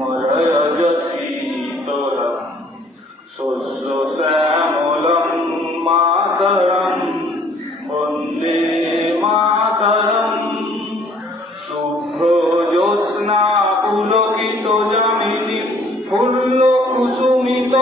মরয়জতীতরম শস্য শ্যামলম মাতরম বন্দে মাতরম। শুভ্র জ্যোৎস্না পুলকিত যামিনী ফুল্ল কুসুমিত